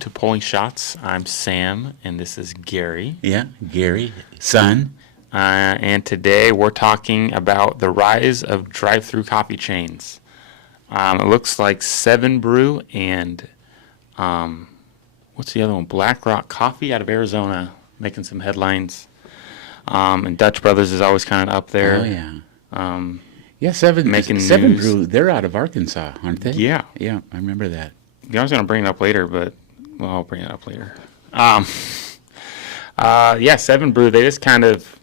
To Pulling Shots. I'm Sam, and this is Gary. Yeah, Gary, son. And today we're talking about the rise of drive-through coffee chains. It looks like Seven Brew and what's the other one? Black Rock Coffee out of Arizona making some headlines. And Dutch Brothers is always kind of up there. Oh yeah. Yeah, Seven news. Brew. They're out of Arkansas, aren't they? Yeah. Yeah, I remember that. I was going to bring it up later, but I'll bring it up later. Seven Brew. They just kind of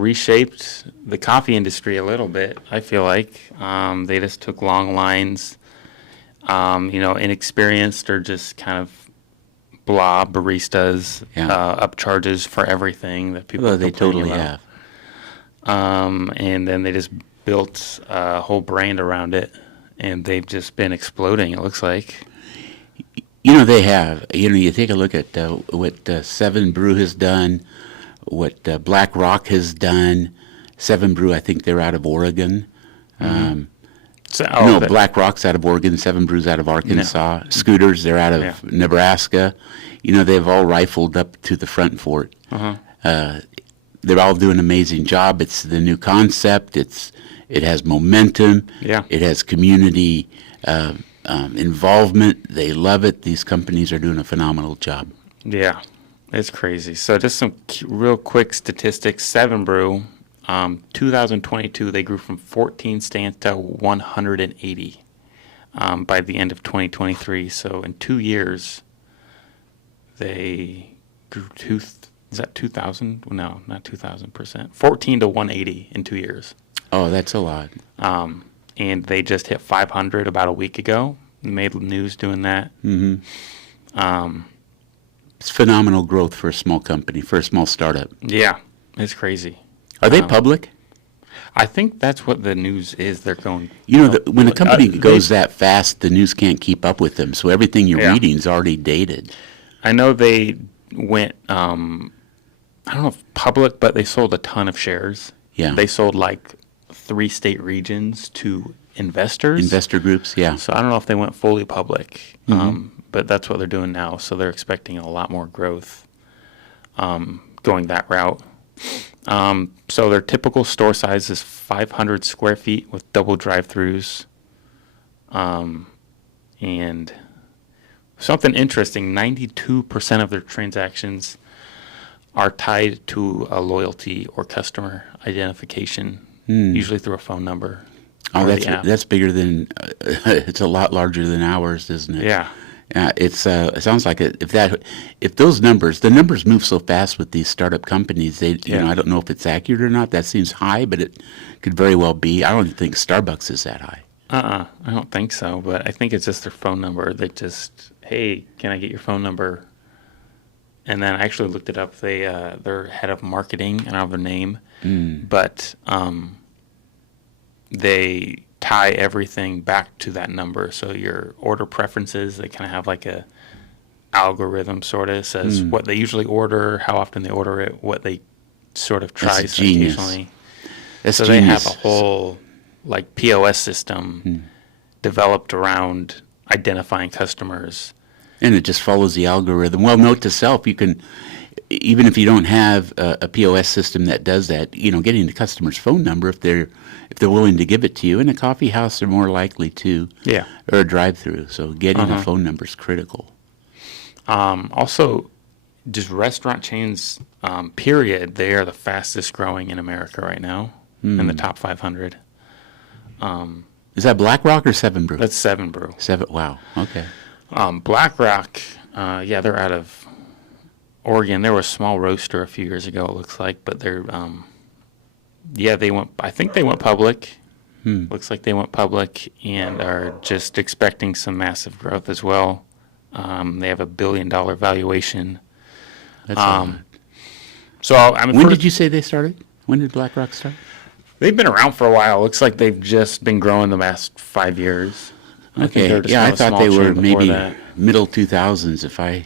reshaped the coffee industry a little bit. I feel like they just took long lines, inexperienced or just kind of blah baristas, up charges for everything that people. Well, they totally have. And then they just built a whole brand around it, and they've just been exploding. It looks like. They have. You take a look at what Seven Brew has done, what Black Rock has done. Seven Brew, I think they're out of Oregon. Black Rock's out of Oregon. Seven Brew's out of Arkansas. No. Scooters, they're out of Nebraska. They've all rifled up to the front for it. They're all doing an amazing job. It's the new concept. It has momentum. Yeah. It has community involvement. They love it. These companies are doing a phenomenal job. Yeah, it's crazy. So just some real quick statistics. Seven Brew, 2022, they grew from 14 stands to 180 by the end of 2023. So in 2 years, they grew is that 2,000? No, not 2,000%. 14 to 180 in 2 years. Oh, that's a lot. And they just hit 500 about a week ago. Made news doing that. Mm-hmm. It's phenomenal growth for a small company, for a small startup. Yeah, it's crazy. Are they public? I think that's what the news is. They're going. When a company goes that fast, the news can't keep up with them. So everything you're reading is already dated. I know they went. I don't know if public, but they sold a ton of shares. Yeah. They sold like 3 state regions to investors. Investor groups, yeah. So I don't know if they went fully public, but that's what they're doing now. So they're expecting a lot more growth going that route. So their typical store size is 500 square feet with double drive-thrus. And something interesting, 92% of their transactions are tied to a loyalty or customer identification, usually through a phone number. Oh, that's bigger than it's a lot larger than ours, isn't it? Yeah. It sounds like if those numbers, the numbers move so fast with these startup companies, I don't know if it's accurate or not. That seems high, but it could very well be. I don't think Starbucks is that high. I don't think so, but I think it's just their phone number. They just, hey, can I get your phone number? And then I actually looked it up. Their head of marketing, I don't have their name, but they tie everything back to that number. So your order preferences, they kind of have like a algorithm sort of says what they usually order, how often they order it, what they sort of try occasionally. So they have a whole like POS system developed around identifying customers. And it just follows the algorithm. Well, note to self, you can, even if you don't have a POS system that does that, getting the customer's phone number if they're willing to give it to you. In a coffee house, they're more likely to. Yeah. Or a drive-through. So getting a phone number is critical. Also, just restaurant chains, period, they are the fastest growing in America right now, in the top 500. Is that Black Rock or Seven Brew? That's Seven Brew. Wow. Okay. Black Rock, they're out of Oregon. They were a small roaster a few years ago, it looks like, but they're, I think they went public. Looks like they went public and are just expecting some massive growth as well. They have $1 billion valuation. That's so when did you say they started? When did Black Rock start? They've been around for a while. Looks like they've just been growing the last 5 years. Okay. I thought they were maybe middle 2000s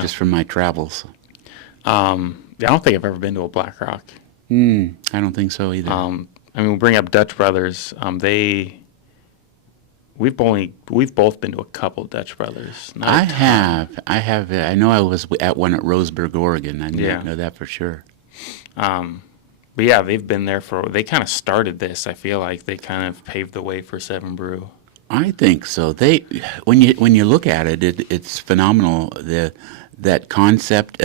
just from my travels. I don't think I've ever been to a Black Rock. I don't think so either. We'll bring up Dutch Brothers. They we've both been to a couple Dutch Brothers. Not I a ton. have. I have. I know I was at one at Roseburg, Oregon. I know that for sure. But yeah, they've been there they kind of started this. I feel like they kind of paved the way for Seven Brew. I think so. When you look at it, it's phenomenal. That concept,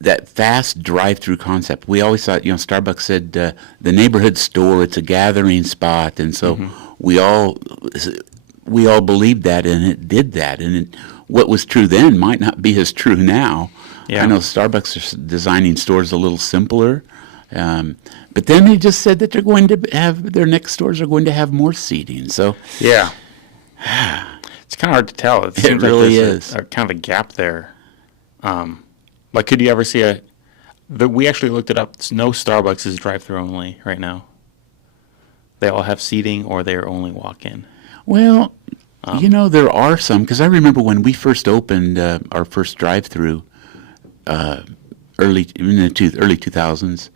that fast drive-through concept. We always thought, Starbucks said the neighborhood store. It's a gathering spot, and so we all believed that, and it did that. And what was true then might not be as true now. Yeah. I know Starbucks are designing stores a little simpler. But then they just said that they're going to have their next stores are going to have more seating. So yeah, it's kind of hard to tell. It seems really like is a kind of a gap there. Like, could you ever see we actually looked it up. No Starbucks is drive-thru only right now. They all have seating, or they're only walk-in. Well, there are some, because I remember when we first opened our first drive-thru early 2000s.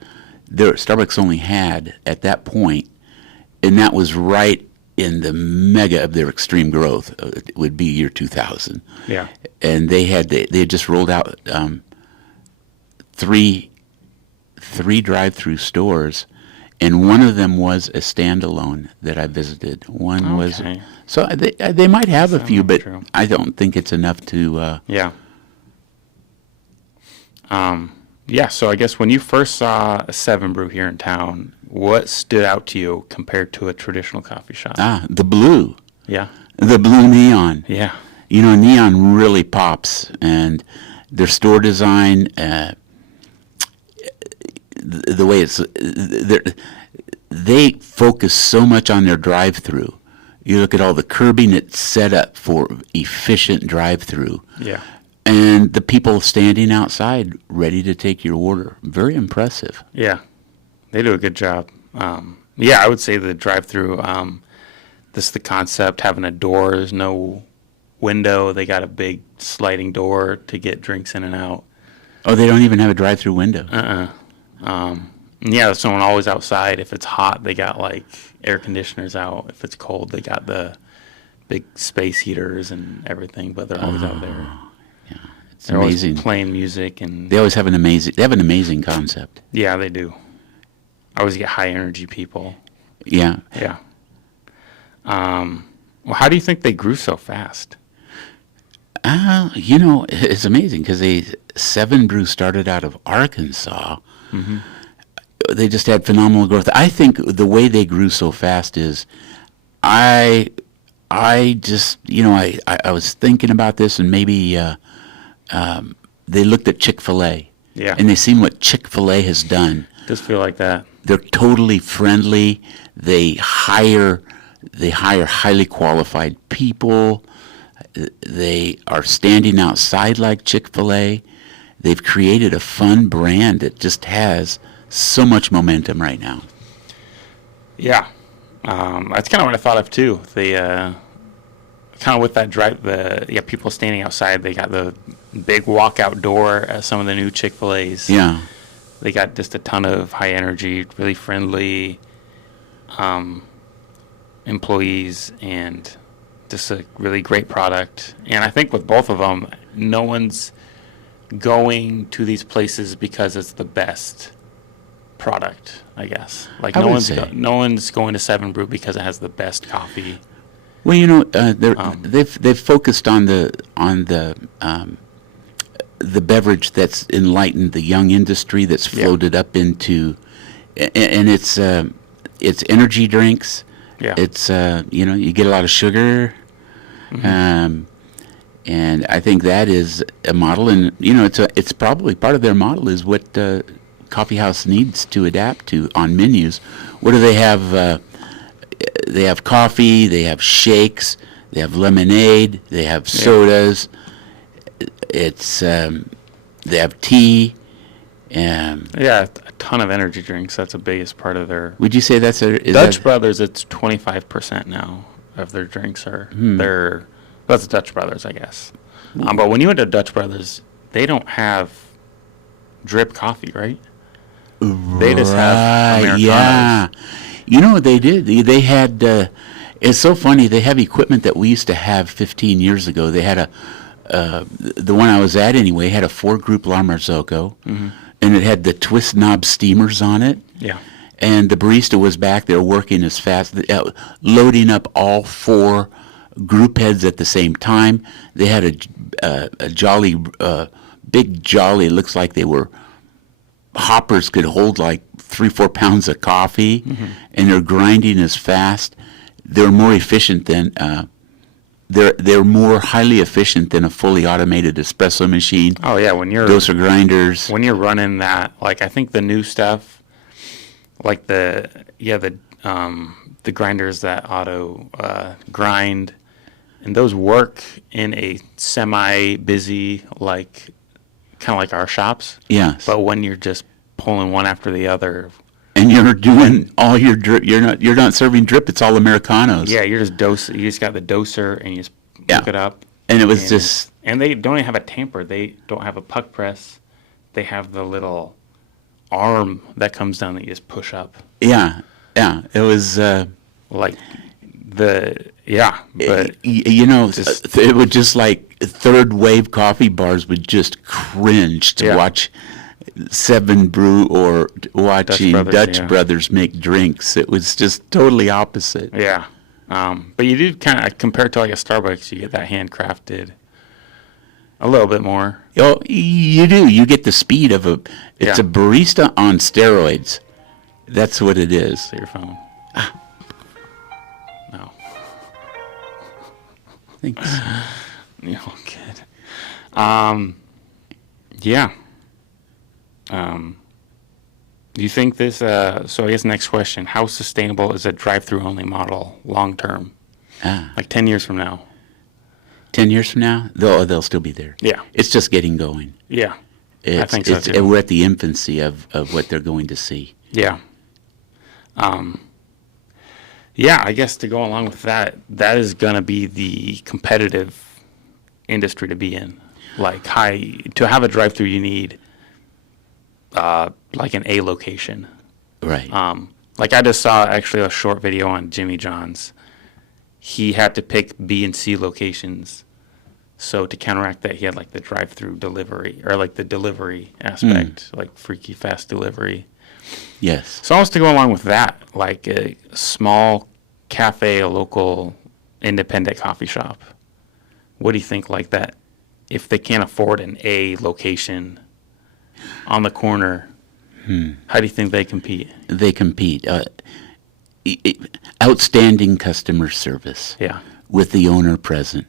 Starbucks only had at that point, and that was right in the mega of their extreme growth. It would be year 2000. Yeah, and they had just rolled out three drive-through stores, and one of them was a standalone that I visited. One was so they might have a few, but true. I don't think it's enough to. Yeah. Yeah, so I guess when you first saw a Seven Brew here in town, what stood out to you compared to a traditional coffee shop? The blue. Yeah. The blue neon. Yeah. Neon really pops, and their store design, the way they focus so much on their drive-through. You look at all the curbing it's set up for efficient drive-through. Yeah. And the people standing outside ready to take your order. Very impressive. Yeah, they do a good job. Yeah, I would say the drive-through, this is the concept, having a door, there's no window. They got a big sliding door to get drinks in and out. Oh, they don't even have a drive-through window? Yeah, someone always outside. If it's hot, they got like air conditioners out. If it's cold, they got the big space heaters and everything, but they're always out there. It's They're amazing. Always playing music, and they always have an amazing concept. Yeah, they do. I always get high energy people. Yeah. Yeah. Well, how do you think they grew so fast? It's amazing because Seven Brew started out of Arkansas. Mm-hmm. They just had phenomenal growth. I think the way they grew so fast is, I just I was thinking about this, and maybe. They looked at Chick-fil-A, and they seen what Chick-fil-A has done. Just feel like that. They're totally friendly. They hire highly qualified people. They are standing outside like Chick-fil-A. They've created a fun brand that just has so much momentum right now. Yeah, that's kind of what I thought of too. They kind of with that people standing outside. They got the big walkout door at some of the new Chick-fil-A's. Yeah. They got just a ton of high energy, really friendly employees, and just a really great product. And I think with both of them, no one's going to these places because it's the best product, I guess. Like no one's going to Seven Brew because it has the best coffee. Well, they've focused on the beverage that's enlightened the young industry, that's floated up into, and it's energy drinks. Yeah. It's you get a lot of sugar, and I think that is a model, and it's probably part of their model is what coffee house needs to adapt to on menus. What do they have? They have coffee, they have shakes, they have lemonade, they have sodas. They have tea. A ton of energy drinks. That's the biggest part of their. Would you say that's Dutch Brothers? It's 25% now of their drinks are that's Dutch Brothers, I guess. But when you went to Dutch Brothers, they don't have drip coffee, right? They just have Americanos. Yeah. You know what they did? They had It's so funny. They have equipment that we used to have 15 years ago. They had the one I was at anyway, had a 4-group La Marzocco, and it had the twist knob steamers on it. Yeah. And the barista was back there working as fast, loading up all 4 group heads at the same time. They had a jolly, big jolly, looks like they were hoppers, could hold like 3-4 pounds of coffee, and they're grinding as fast. They're more efficient than they're more highly efficient than a fully automated espresso machine. Oh yeah, when you're doser grinders. When you're running that, like I think the new stuff, like the grinders that auto grind, and those work in a semi-busy, like kind of like our shops. Yes. But when you're just pulling one after the other, and you're doing all your drip, you're not serving drip. It's all Americanos. Yeah, you're just You just got the doser, and you just hook it up. And it was just. And they don't even have a tamper. They don't have a puck press. They have the little arm that comes down that you just push up. Yeah. It was. Like the but it would just like third wave coffee bars would just cringe to watch Seven Brew or watching Dutch Brothers make drinks. It was just totally opposite. Yeah. But you do kind of, compared to like a Starbucks, you get that handcrafted a little bit more. Oh, you do. You get the speed of it's a barista on steroids. That's what it is. So your phone. No. Thanks. You're all good. Yeah. Do you think this, so I guess next question, how sustainable is a drive-thru only model long term? Like 10 years from now? 10 years from now, they'll still be there. Yeah. It's just getting going. Yeah. I think so too. We're at the infancy of what they're going to see. Yeah. Yeah, I guess to go along with that, that is going to be the competitive industry to be in. Like to have a drive-thru, you need like an A location. Right. Like I just saw actually a short video on Jimmy John's. He had to pick B and C locations. So to counteract that, he had like the drive-through delivery, or like the delivery aspect, like freaky fast delivery. Yes. So almost to go along with that, like a small cafe, a local independent coffee shop. What do you think like that? If they can't afford an A location on the corner, how do you think they compete? They compete. Outstanding customer service. Yeah. With the owner present.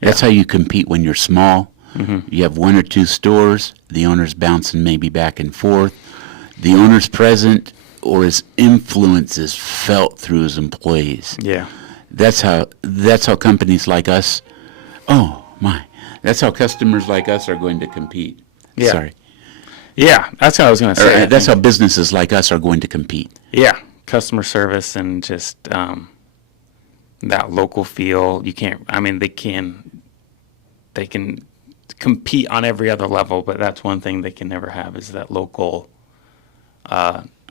That's how you compete when you're small. You have 1 or 2 stores. The owner's bouncing maybe back and forth. The owner's present, or his influence is felt through his employees. Yeah. That's how companies like us. Oh my! That's how customers like us are going to compete. Yeah. Sorry. Yeah, that's what I was going to say. That's how businesses like us are going to compete. Yeah, customer service and just that local feel. You can't. I mean, they can compete on every other level, but that's one thing they can never have is that local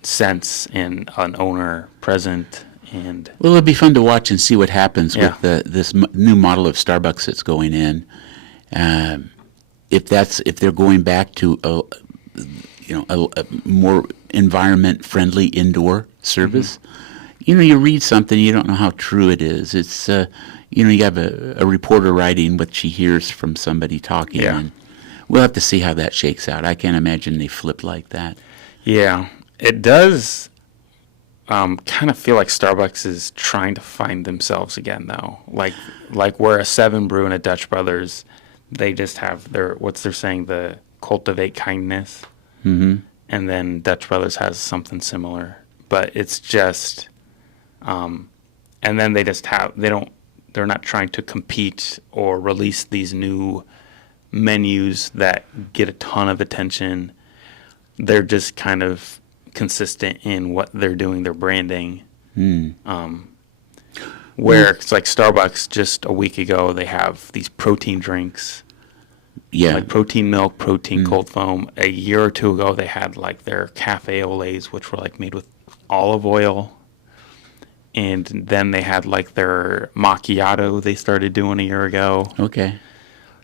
sense and an owner present. And well, it'll be fun to watch and see what happens with this new model of Starbucks that's going in. If they're going back to a more environment-friendly indoor service. You read something, you don't know how true it is. It's you have a reporter writing what she hears from somebody talking, and we'll have to see how that shakes out. I can't imagine they flip like that. Yeah, it does kind of feel like Starbucks is trying to find themselves again, though. Like where a Seven Brew and a Dutch Brothers, they just have the cultivate kindness. And then Dutch Brothers has something similar, but it's just, and then they're not trying to compete or release these new menus that get a ton of attention. They're just kind of consistent in what they're doing, their branding. Where it's like Starbucks just a week ago, they have these protein drinks. Yeah. Like protein milk, protein cold foam. A year or two ago, they had like their Café Olays, which were like made with olive oil. and then they had like their macchiato they started doing a year ago. Okay.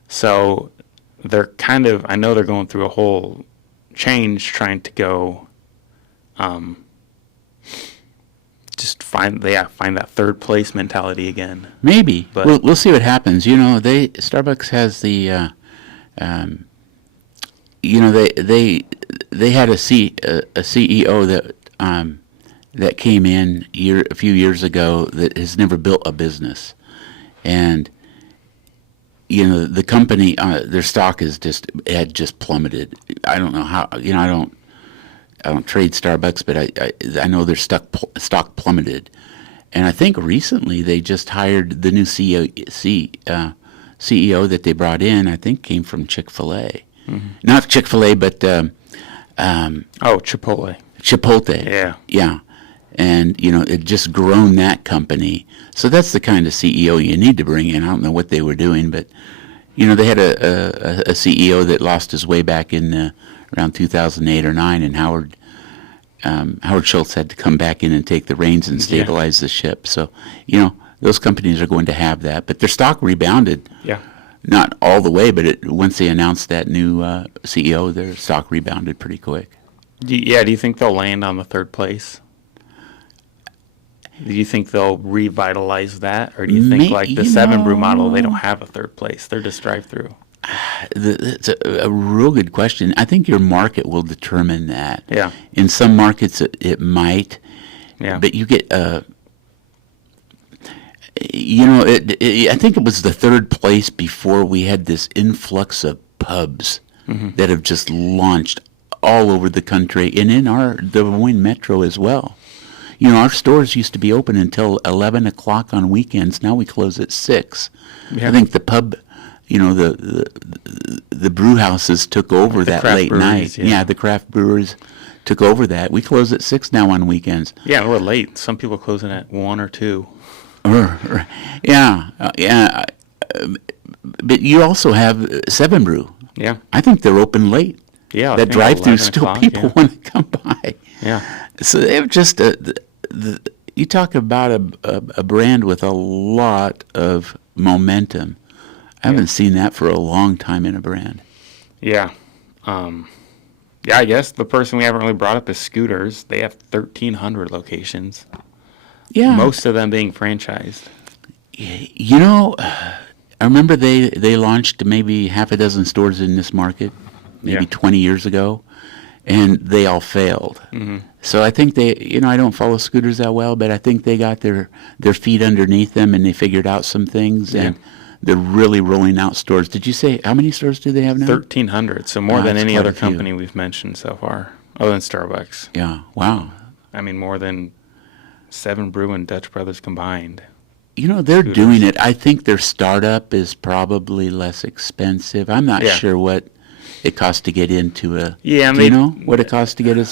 So they're kind of, I know they're going through a whole change trying to go, just find that third place mentality again. Maybe, But we'll see what happens. Starbucks has the, they had a CEO that came in a few years ago that has never built a business, and the company, their stock had just plummeted. I don't know how. I don't trade Starbucks, but I know their stock plummeted, and I think recently they just hired the new CEO that they brought in. I think came from Chick-fil-A, not Chick-fil-A, but Chipotle. Chipotle. Yeah. And, it just grown that company. So that's the kind of CEO you need to bring in. I don't know what they were doing, but, they had a CEO that lost his way back in around 2008 or 9, and Howard Schultz had to come back in and take the reins and stabilize the ship. So, those companies are going to have that. But their stock rebounded. Yeah. Not all the way, but once they announced that new CEO, their stock rebounded pretty quick. Do you think they'll land on the third place? Do you think they'll revitalize that? Or do you think like the Seven Brew model, they don't have a third place? They're just drive-through. It's a real good question. I think your market will determine that. Yeah. In some markets, it might. Yeah. But you get, I think it was the third place before we had this influx of pubs that have just launched all over the country and in the Des Moines metro as well. Our stores used to be open until 11 o'clock on weekends. Now we close at 6. Yeah. I think the pub, the brew houses took over like that late night. Yeah, the craft brewers took over that. We close at 6 now on weekends. Yeah, we're late. Some people closing at 1 or 2. Yeah. But you also have Seven Brew. Yeah. I think they're open late. Yeah. That drive-thru still people want to come by. Yeah. So they're just you talk about a brand with a lot of momentum. I haven't seen that for a long time in a brand. Yeah. I guess the person we haven't really brought up is Scooters. They have 1,300 locations. Yeah. Most of them being franchised. I remember they launched maybe half a dozen stores in this market, maybe 20 years ago, and they all failed. Mm-hmm. So I think I don't follow Scooters that well, but I think they got their feet underneath them and they figured out some things, and they're really rolling out stores. Did you say, how many stores do they have now? 1,300, so more than any other company we've mentioned so far, other than Starbucks. Yeah, wow. I mean, more than Seven Brew and Dutch Brothers combined. They're doing it. I think their startup is probably less expensive. I'm not sure what it costs to get into a... Yeah, do you know what it costs to get a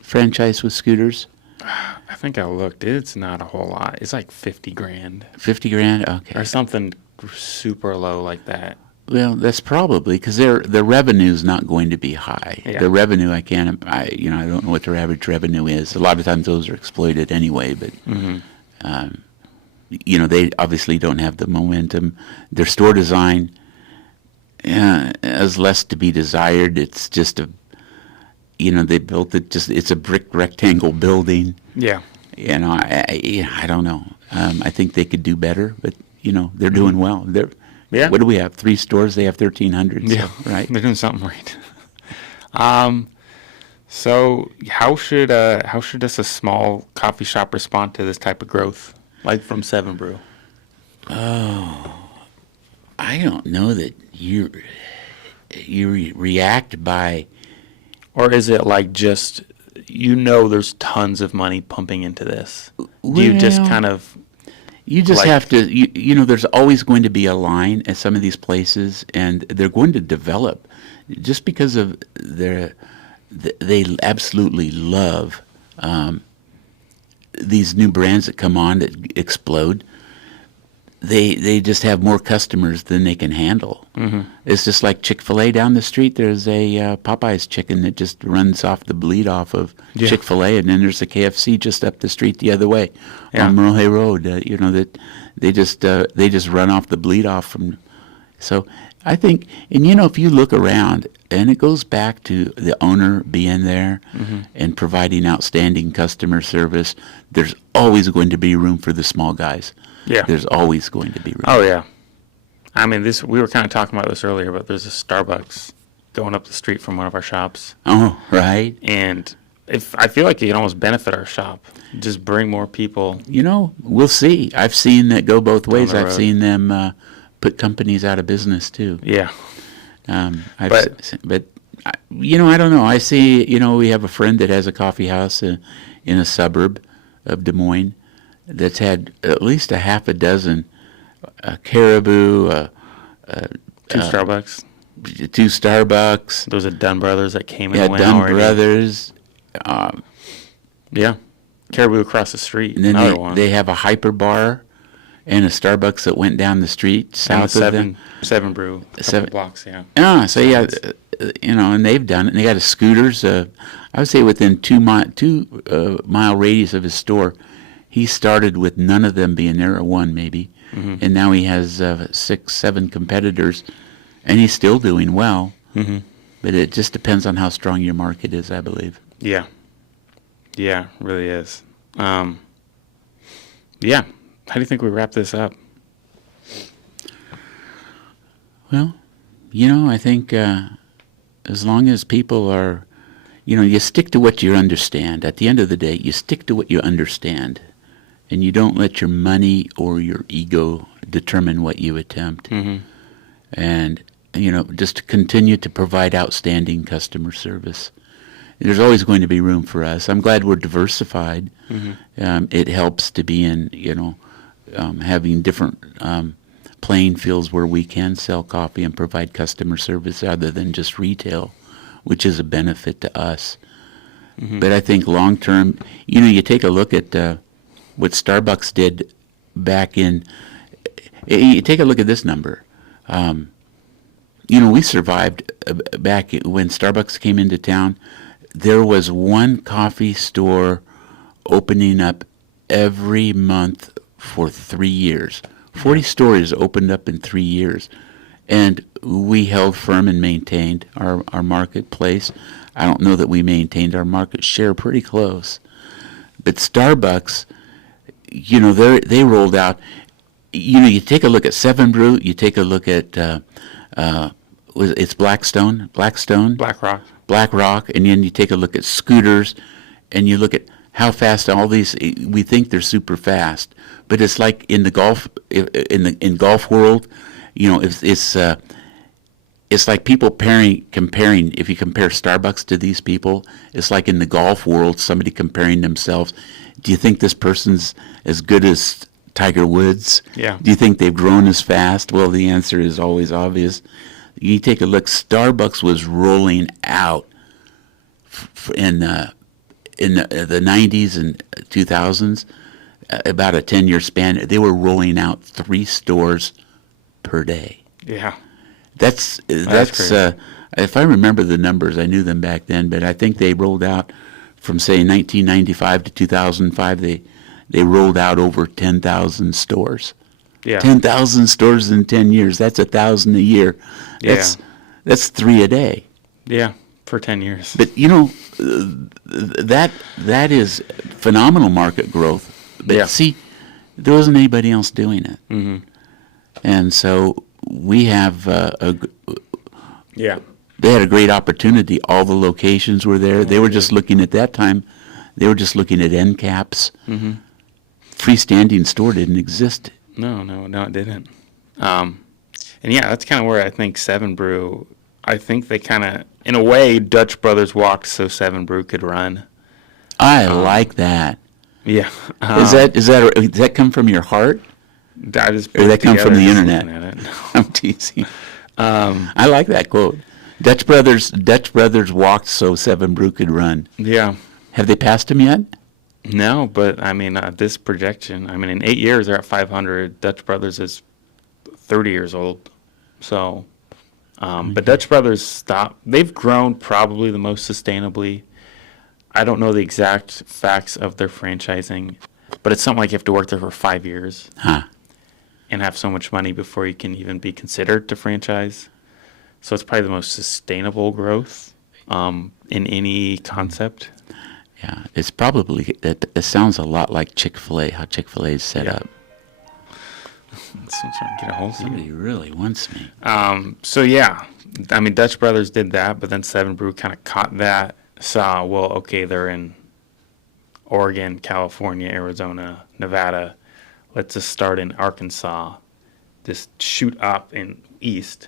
franchise with Scooters? I think I looked. It's not a whole lot. It's like $50,000. $50,000? Okay. Or something super low like that. Well, that's probably because their revenue's not going to be high. Yeah. Their revenue, I don't know what their average revenue is. A lot of times those are exploited anyway, but they obviously don't have the momentum. Their store design has less to be desired. It's just they built it it's a brick rectangle building. Yeah. I don't know. I think they could do better, but they're doing well. What do we have? 3 stores. They have 1,300. Yeah, so, right. They're doing something right. So how should just a small coffee shop respond to this type of growth, like from Seven Brew? Oh, I don't know that you react by. Or is it like just, there's tons of money pumping into this? Do you just kind of... You just have to, there's always going to be a line at some of these places, and they're going to develop just because of they absolutely love these new brands that come on that explode. they just have more customers than they can handle. Mm-hmm. It's just like Chick-fil-A down the street. There's a Popeyes chicken that just runs off the bleed off of Chick-fil-A, and then there's a KFC just up the street the other way on Morohe Road. That they just run off the bleed off from. So I think, and if you look around, and it goes back to the owner being there and providing outstanding customer service. There's always going to be room for the small guys. Yeah. There's always going to be room. Oh, yeah. I mean, we were kind of talking about this earlier, but there's a Starbucks going up the street from one of our shops. Oh, right. And I feel like it can almost benefit our shop. Just bring more people. We'll see. I've seen that go both ways. I've road. seen them put companies out of business, too. Yeah. But I don't know. I see, we have a friend that has a coffee house in a suburb of Des Moines that's had at least a half a dozen Caribou, Two Starbucks. Two Starbucks. Those are Dunn Brothers that came in. Yeah, Dunn Brothers. Yeah. Caribou across the street. And then another one. They have a Hyper Bar and a Starbucks that went down the street south of them. Seven Brew. Seven blocks, yeah. So and they've done it. And they got a scooters. I would say within 2 mile radius of his store. He started with none of them being there, or one maybe, and now he has 6, 7 competitors, and he's still doing well. Mm-hmm. But it just depends on how strong your market is, I believe. Yeah. Yeah, it really is. Yeah. How do you think we wrap this up? Well, I think as long as people are, you stick to what you understand. At the end of the day, you stick to what you understand, and you don't let your money or your ego determine what you attempt. Mm-hmm. And, just to continue to provide outstanding customer service. There's always going to be room for us. I'm glad we're diversified. Mm-hmm. It helps to be in, having different playing fields where we can sell coffee and provide customer service other than just retail, which is a benefit to us. Mm-hmm. But I think long term, you take a look at what Starbucks did back in. You take a look at this number. We survived back when Starbucks came into town. There was one coffee store opening up every month for 3 years. 40 stores opened up in 3 years. And we held firm and maintained our marketplace. I don't know that we maintained our market share, pretty close. But Starbucks, they rolled out, you take a look at Seven Brew, you take a look at, it's Blackrock, and then you take a look at scooters, and you look at how fast all these, we think they're super fast, but it's like in the golf, in golf world, it's like people comparing, if you compare Starbucks to these people, it's like in the golf world, somebody comparing themselves. Do you think this person's as good as Tiger Woods? Yeah. Do you think they've grown as fast? Well, the answer is always obvious. You take a look, Starbucks was rolling out in the 90s and 2000s, about a 10-year span. They were rolling out 3 stores per day. Yeah. That's if I remember the numbers, I knew them back then, but I think they rolled out from, say, 1995 to 2005, they rolled out over 10,000 stores. Yeah. 10,000 stores in 10 years. That's 1,000 a year. That's 3 a day. Yeah, for 10 years. But, that is phenomenal market growth. But see, there wasn't anybody else doing it. Mm-hmm. And so we have they had a great opportunity. All the locations were there. They were just looking at that time. They were just looking at end caps. Mm-hmm. Freestanding store didn't exist. No, it didn't. And that's kind of where I think Seven Brew. I think they kind of, in a way, Dutch Brothers walked so Seven Brew could run. I like that. Yeah. Does that come from your heart? That is. Or that come from the internet? I'm teasing. I like that quote. Dutch Brothers walked so Seven Brew could run. Yeah. Have they passed him yet? No, but I mean, this projection, I mean, in 8 years, they're at 500. Dutch Brothers is 30 years old. So, but Dutch Brothers they've grown probably the most sustainably. I don't know the exact facts of their franchising, but it's something like you have to work there for 5 years and have so much money before you can even be considered to franchise. So it's probably the most sustainable growth in any concept. Yeah, it's probably, it sounds a lot like Chick-fil-A, how Chick-fil-A is set up. So I'm trying to get a hold of Somebody you. really wants me. So yeah, I mean, Dutch Brothers did that, but then Seven Brew kind of caught that, saw, well, okay, they're in Oregon, California, Arizona, Nevada. Let's just start in Arkansas, just shoot up in east.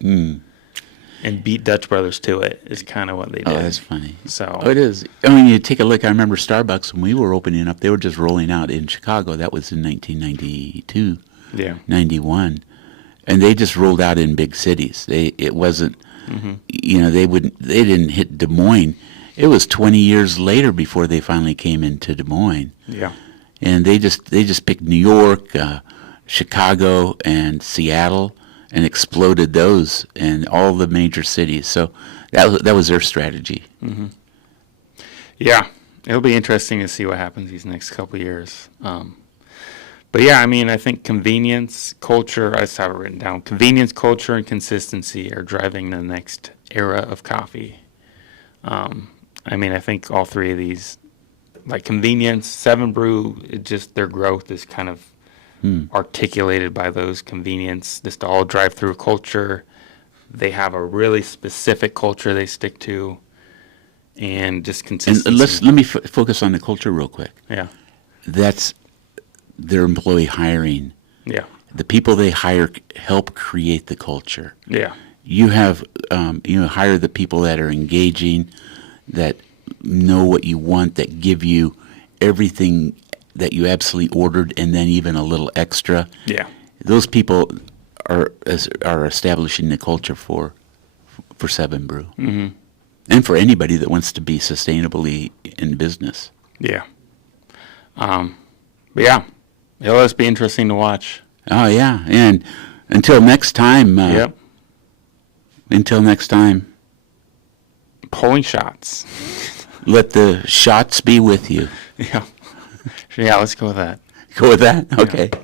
And beat Dutch Brothers to it is kind of what they did. Oh, that's funny. So it is. I mean, you take a look. I remember Starbucks when we were opening up. They were just rolling out in Chicago. That was in 1992, 91, and they just rolled out in big cities. It wasn't. You know, they didn't hit Des Moines. It was 20 years later before they finally came into Des Moines. Yeah. And they just picked New York, Chicago, and Seattle, and exploded those in all the major cities. So that was their strategy. Yeah, it'll be interesting to see what happens these next couple of years. But yeah, I mean, I think convenience, culture, I just have it written down. Convenience, culture, and consistency are driving the next era of coffee. I mean, I think all three of these, like convenience, Seven Brew, their growth is kind of articulated by those convenience, just all drive-through culture. They have a really specific culture they stick to, and just consistency. And let me focus on the culture real quick. Yeah. That's their employee hiring. Yeah. The people they hire help create the culture. Yeah. You have hire the people that are engaging, that know what you want, that give you everything that you absolutely ordered, and then even a little extra. Yeah. Those people are establishing the culture for Seven Brew, and for anybody that wants to be sustainably in business. Yeah. But yeah, it'll just be interesting to watch. Oh yeah, and until next time. Yep. Until next time. Pulling shots. Let the shots be with you. Yeah. Yeah, let's go with that. Go with that? Okay. Yeah.